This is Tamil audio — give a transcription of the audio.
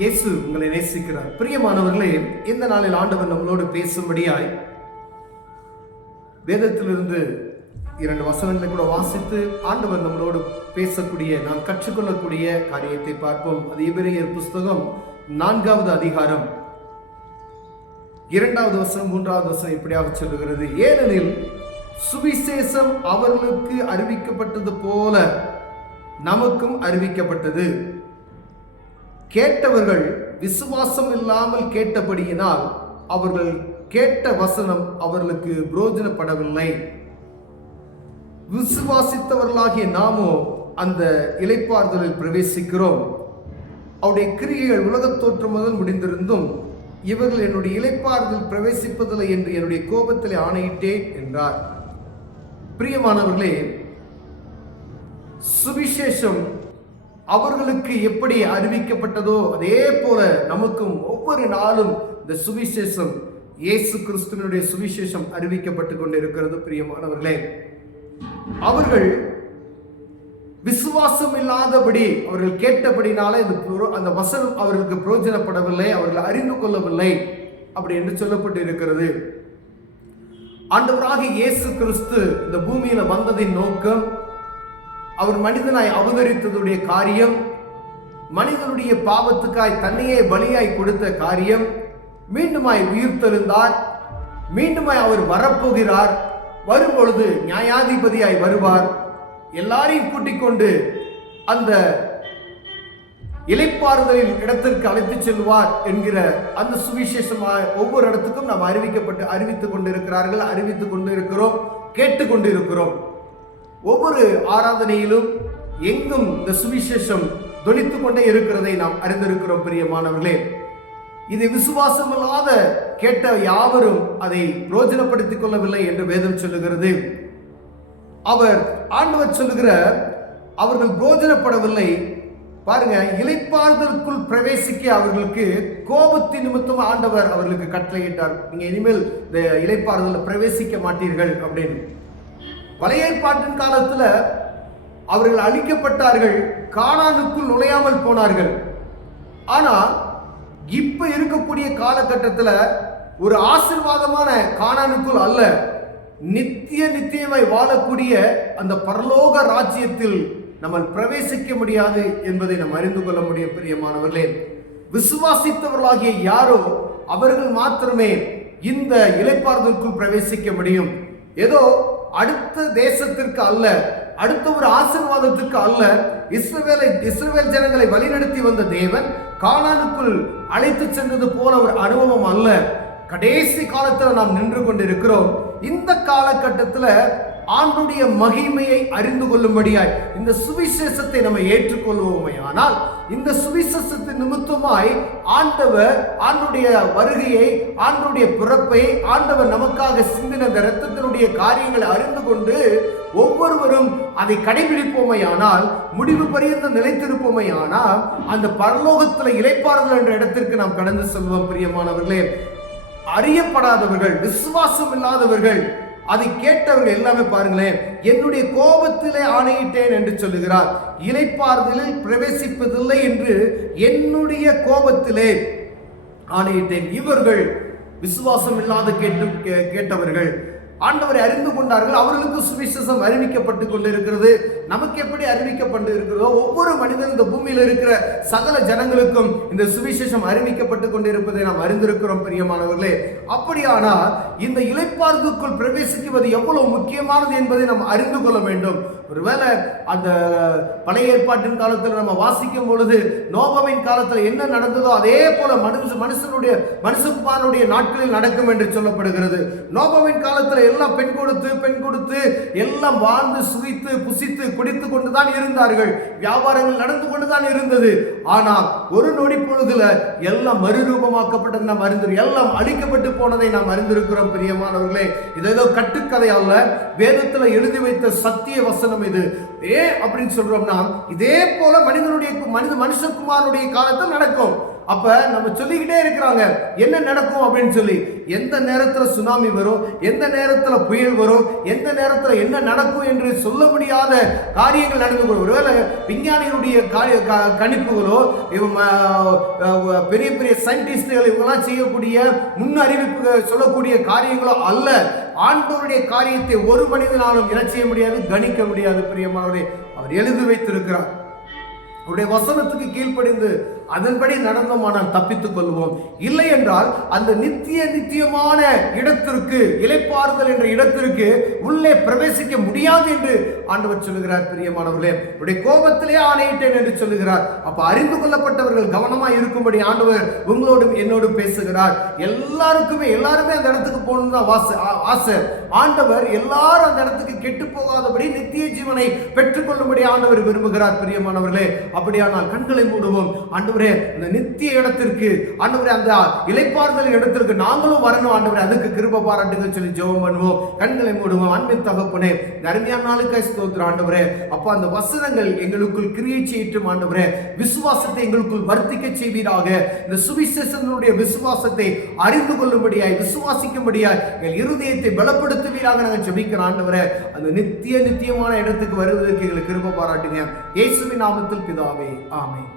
இயேசு உங்களை நேசிக்கிறார். பிரியமானவர்களே, இந்த நாளில் ஆண்டவர் நம்மளோடு பேசும்படியாய் வேதத்திலிருந்து 2 வசனங்களை கூட வாசித்து ஆண்டவர் நம்மளோடு பேசக்கூடிய, நாம் கற்றுக்கொள்ளக்கூடிய காரியத்தை பார்ப்போம். அது எபிரேயர் புஸ்தகம் 4வது அதிகாரம் 2வது வசனம் 3வது வசனம் இப்படியாக சொல்லுகிறது: ஏனெனில் சுவிசேஷம் அவர்களுக்கு அறிவிக்கப்பட்டது போல நமக்கும் அறிவிக்கப்பட்டது. கேட்டவர்கள் விசுவாசம் இல்லாமல் கேட்டபடியினால் அவர்கள் கேட்ட வசனம் அவர்களுக்கு பிரயோஜனப்படவில்லை. விசுவாசித்தவர்களாகிய நாமோ அந்த இளைப்பாறுதலில் பிரவேசிக்கிறோம். அவருடைய கிரியைகள் உலகத் தோற்றம் முதல் முடிந்திருந்தும் இவர்கள் என்னுடைய இளைப்பாறுதல் பிரவேசிப்பதில்லை என்று என்னுடைய கோபத்திலே ஆணையிட்டேன் என்றார். பிரியமானவர்களே, சுவிசேஷம் அவர்களுக்கு எப்படி அறிவிக்கப்பட்டதோ அதே போல நமக்கும் ஒவ்வொரு நாளும் இந்த சுவிசேஷம், இயேசு கிறிஸ்துவினுடைய சுவிசேஷம் அறிவிக்கப்பட்டு கொண்டிருக்கிறது. பிரியமானவர்களே, அவர்கள் விசுவாசம் இல்லாதபடி அவர்கள் கேட்டபடினால அந்த வசனம் அவர்களுக்கு பிரயோஜனப்படவில்லை, அவர்கள் அறிந்து கொள்ளவில்லை அப்படி என்று சொல்லப்பட்டு இருக்கிறது. ஆண்டவராகிய இயேசு கிறிஸ்து இந்த பூமியில வந்ததின் நோக்கம், அவர் மனிதனாய் அவதரித்ததுடைய காரியம், மனிதனுடைய பாவத்துக்காய் தன்னையே பலியாய் கொடுத்த காரியம், மீண்டுமாய் உயிர்த்தெழுந்தார், மீண்டுமாய் அவர் வரப்போகிறார், வரும்பொழுது நியாயாதிபதியாய் வருவார், எல்லாரையும் கூட்டிக் கொண்டு அந்த இளைப்பாறுதலின் இடத்திற்கு அழைத்து செல்வார் என்கிற அந்த சுவிசேஷமாக ஒவ்வொரு இடத்துக்கும் நாம் அறிவித்துக் கொண்டிருக்கிறார்கள், அறிவித்துக் கொண்டிருக்கிறோம், கேட்டுக்கொண்டிருக்கிறோம். ஒவ்வொரு ஆராதனையிலும் எங்கும் இந்த சுவிசேஷம் தொனித்துக் கொண்டே இருக்கிறதை நாம் அறிந்திருக்கிறோம். பிரியமானவர்களே, இதை விசுவாசம் இல்லாத கேட்ட யாவரும் அதை பிரயோஜனப்படுத்திக் கொள்ளவில்லை என்று வேதம் சொல்லுகிறது. ஆண்டவர் சொல்லுகிற அவர்கள் பிரயோஜனப்படவில்லை. பாருங்க, இளைப்பாறுதலுக்குள் பிரவேசிக்க அவர்களுக்கு கோபத்தின் நிமித்தம் ஆண்டவர் அவர்களுக்கு கட்டளையிட்டார். நீங்க இனிமேல் இந்த இளைப்பாறுதல் பிரவேசிக்க மாட்டீர்கள் அப்படின்னு. பழைய ஏற்பாட்டின் காலத்துல அவர்கள் அழிக்கப்பட்டார்கள், கானானுக்குள் நுழையாமல் போனார்கள். ஆனா இப்ப இருக்கக்கூடிய காலகட்டத்தில் ஒரு ஆசீர்வாதமான கானானுக்குள் அல்ல, நித்தியமாய் வாழக்கூடிய அந்த பரலோக ராஜ்யத்தில் நம்ம பிரவேசிக்க முடியாது என்பதை நாம் அறிந்து கொள்ள முடியும். பிரியமானவர்களே, விசுவாசித்தவர்களாகிய யாரோ அவர்கள் மாத்திரமே இந்த இளைப்பாறுதலுக்குள் பிரவேசிக்க முடியும். ஏதோ அடுத்த தேசத்திற்கு அல்ல, அடுத்த ஒரு ஆசீர்வாதத்துக்கு அல்ல. இஸ்ரவேல் ஜனங்களை வழிநடத்தி வந்த தேவன் கானானுக்குள் அழைத்து சென்றது போல ஒரு அனுபவம் அல்ல. கடைசி காலத்தில் நாம் நின்று கொண்டிருக்கிறோம். இந்த காலகட்டத்தில் ஆண்டுடைய மகிமையை அறிந்து கொள்ளும்படியாய் இந்த சுவிசேஷத்தை நம்ம ஏற்றுக்கொள்வோமே, ஆனால் இந்த சுவிசேஷத்தின் நிமித்தமாய் ஆண்டுடைய வருகையை, ஆண்டுடைய பிறப்பை, ஆண்டவர் நமக்காக சிந்தின இந்த இரத்தத்தினுடைய காரியங்களை அறிந்து கொண்டு ஒவ்வொருவரும் அதை கடைபிடிப்போமே, ஆனால் முடிவு பரியந்த நிலைத்திருப்போமே, ஆனால் அந்த பரலோகத்தில் இளைப்பாறுதல் என்ற இடத்திற்கு நாம் கடந்து செல்வோம். பிரியமானவர்களே, அறியப்படாதவர்கள், விசுவாசம் இல்லாதவர்கள், அதை கேட்டவர்கள் எல்லாமே பாருங்களேன், என்னுடைய கோபத்திலே ஆணையிட்டேன் என்று சொல்லுகிறார். இளைப்பாறுதலில் பிரவேசிப்பதில்லை என்று என்னுடைய கோபத்திலே ஆணையிட்டேன். இவர்கள் விசுவாசம் இல்லாத கேட்டவர்கள் ஆண்டவரை அறிந்து கொண்டார்கள். அவர்களுக்கு சுவிசேஷம் அறிவிக்கப்பட்டு கொண்டிருக்கிறது. நமக்கு எப்படி அறிவிக்கப்பட்டு இருக்கிறதோ ஒவ்வொரு மனிதன் இந்த பூமியில் இருக்கிற சகல ஜனங்களுக்கும் இந்த சுவிசேஷம் அறிவிக்கப்பட்டு கொண்டிருப்பதை நாம் அறிந்திருக்கிறோம். பிரியமானவர்களே, அப்படியானால் இந்த இளைப்பாறுதலுக்குள் பிரவேசிக்குவது எவ்வளவு முக்கியமானது என்பதை நாம் அறிந்து கொள்ள வேண்டும். ஒருவேளை அந்த பழைய ஏற்பாட்டின் காலத்தில் நம்ம வாசிக்கும் பொழுது நோவாவின் காலத்தில் என்ன நடந்ததோ அதே போல மனுஷகுமாரனுடைய நாட்களில் நடக்கும் என்று சொல்லப்படுகிறது. நோவாவின் காலத்தில் எல்லாம் பெண் கொடுத்து எல்லாம் வாழ்ந்து சுகித்து புசித்து குடித்து கொண்டுதான் இருந்தார்கள். வியாபாரங்கள் நடந்து கொண்டுதான் இருந்தது. ஆனால் ஒரு நொடி பொழுதுல எல்லாம் மறுரூபமாக்கப்பட்டது நாம் அறிந்திருக்கிறோம். எல்லாம் அழிக்கப்பட்டு போனதை நாம் அறிந்திருக்கிறோம். பிரியமானவர்களே, இது ஏதோ கட்டுக்கதை அல்ல, வேதத்தில் எழுதி வைத்த சத்திய வசனம் இது. அப்படின்னு சொல்றோம்னா இதே போல மனுஷகுமாரனுடைய காலத்தில் நடக்கும். அப்ப நம்ம சொல்லிக்கிட்டே இருக்கிறாங்க என்ன நடக்கும் அப்படின்னு சொல்லி. எந்த நேரத்துல சுனாமி வரும், எந்த நேரத்துல புயல் வரும், எந்த நேரத்துல என்ன நடக்கும் என்று சொல்ல முடியாத காரியங்கள் நடந்து கொள்ளும். ஒருவேளை விஞ்ஞானிகளுடைய கணிப்புகளோ பெரிய பெரிய சயின்டிஸ்டுகள் இவங்கெல்லாம் செய்யக்கூடிய முன் அறிவிப்பு சொல்லக்கூடிய காரியங்களோ அல்ல. ஆண்டவருடைய காரியத்தை ஒரு மனிதனாலும் என்ன செய்ய முடியாது, கணிக்க முடியாது. பிரியமானவரே, அவர் எழுதி வைத்திருக்கிறார். அவருடைய வசனத்துக்கு கீழ்ப்படிந்து அதன்படி நடந்தோமானால் தப்பித்துக் கொள்வோம். இல்லை என்றால் அந்த நித்தியமான இடத்திற்கு, இளைப்பாறுதல் என்ற இடத்திற்கு உள்ளே பிரவேசிக்க முடியாது என்று ஆண்டவர் சொல்லுகிறார். பிரியமானவர்களே, அவருடைய கோபத்திலே ஆணையிட்டேன் என்று சொல்லுகிறார். அப்ப அறிந்து கொள்ளப்பட்டவர்கள் கவனமா இருக்கும்படி ஆண்டவர் உங்களோடும் என்னோடும் பேசுகிறார். எல்லாருமே அந்த இடத்துக்கு போகணும் தான் ஆசை. ஆண்டவர் எல்லாரும் அந்த இடத்துக்கு கெட்டு போகாதபடி நித்திய ஜீவனை பெற்றுக்கொள்ளும்படி ஆண்டவர் விரும்புகிறார். பிரியமானவர்களே, அப்படியானால் கண்களை மூடுவோம். ஆண்டவரே, இந்த நித்திய இடத்திற்கு, ஆண்டவரே, அந்த இளைப்பாறுதல் இடத்திற்கு நாங்களும் வரணும். ஆண்டவரே, அதுக்கு கிருபை பாராட்டுங்க சொல்லி ஜெபம் பண்ணுவோம். கண்களை மூடுவோம். அன்பின் தகப்பனே, அருமையான நாளுக்காய் ஸ்தோத்திரம் ஆண்டவரே. அப்ப அந்த வசனங்கள் எங்களுக்குள் கிரியை செய்யட்டும் ஆண்டவரே. விசுவாசத்தை எங்களுக்குள் வர்த்திக்க செய்வீராக. இந்த சுவிசேஷனுடைய விசுவாசத்தை அறிந்து கொள்ளும்படியாய், விசுவாசிக்கும்படியாய் எங்கள் இருதயத்தை பலப்படுத்துவீராக நாங்கள் ஜெபிக்கிறோம் ஆண்டவரே. அந்த நித்தியமான இடத்துக்கு வருவதற்கு எங்களுக்கு கிருபை பாராட்டுங்க. இயேசுவின் நாமத்தில் பிதாவே, ஆமென்.